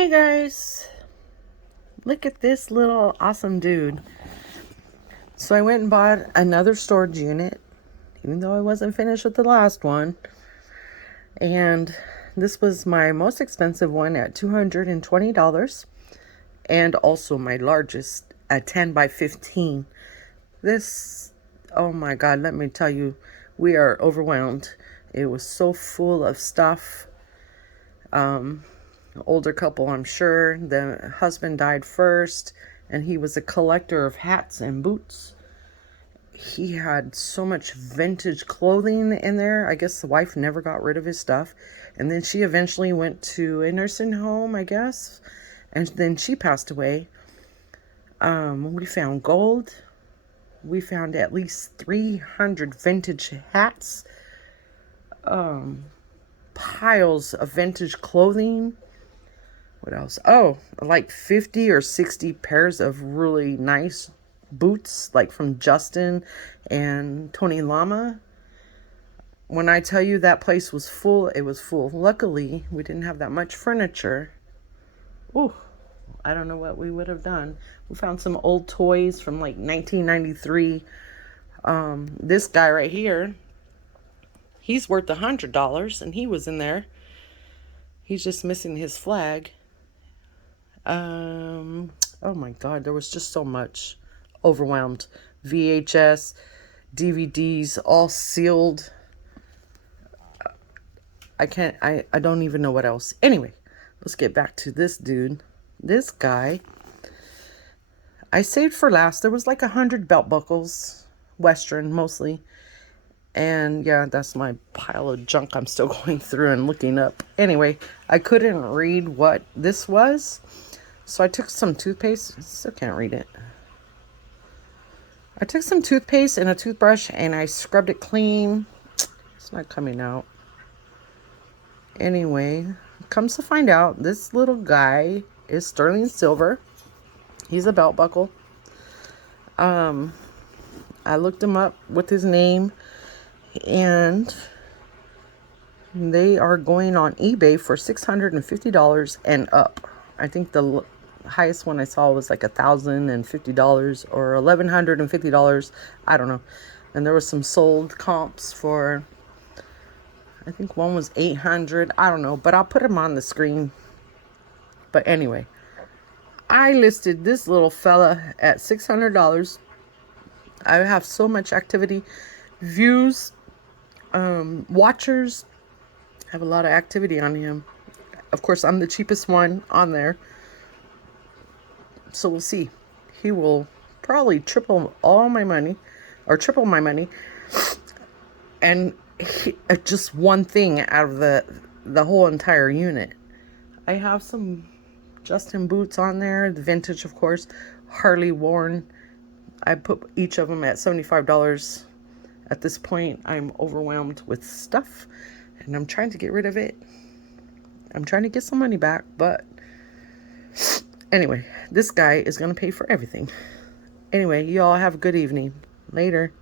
Hey guys, look at this little awesome dude. So I went and bought another storage unit, even though I wasn't finished with the last one. And this was my most expensive one at $220, and also my largest at 10 by 15. This, oh my God, let me tell you, we are overwhelmed. It was so full of stuff. Older couple, I'm sure. The husband died first, and he was a collector of hats and boots. He had so much vintage clothing in there. I guess the wife never got rid of his stuff. And then she eventually went to a nursing home, I guess. And then she passed away. We found gold. We found at least 300 vintage hats. Piles of vintage clothing. What else? Oh, like 50 or 60 pairs of really nice boots, like from Justin and Tony Lama. When I tell you that place was full, it was full. Luckily, we didn't have that much furniture. Ooh, I don't know what we would have done. We found some old toys from like 1993. This guy right here, he's worth $100, and he was in there. He's just missing his flag. Oh my God, there was just so much. Overwhelmed. VHS, DVDs, all sealed. I don't even know what else. Anyway, let's get back to this dude. This guy, I saved for last. There was like 100 belt buckles, Western mostly. And yeah, that's my pile of junk I'm still going through and looking up. Anyway, I couldn't read what this was. So I took some toothpaste. Still can't read it. I took some toothpaste and a toothbrush and I scrubbed it clean. It's not coming out. Anyway, comes to find out, this little guy is sterling silver. He's a belt buckle. I looked him up with his name, and they are going on eBay for $650 and up. I think the highest one I saw was like $1,050 or $1,150. I don't know. And there was some sold comps for, I think one was $800. I don't know, but I'll put them on the screen. But anyway, I listed this little fella at $600. I have so much activity, views, watchers. I have a lot of activity on him. Of course, I'm the cheapest one on there. So we'll see. He will probably triple all my money, or triple my money. And just one thing out of the whole entire unit. I have some Justin boots on there, the vintage, of course, hardly worn. I put each of them at $75. At this point, I'm overwhelmed with stuff, and I'm trying to get rid of it. I'm trying to get some money back, but anyway, this guy is going to pay for everything. Anyway, you all have a good evening. Later.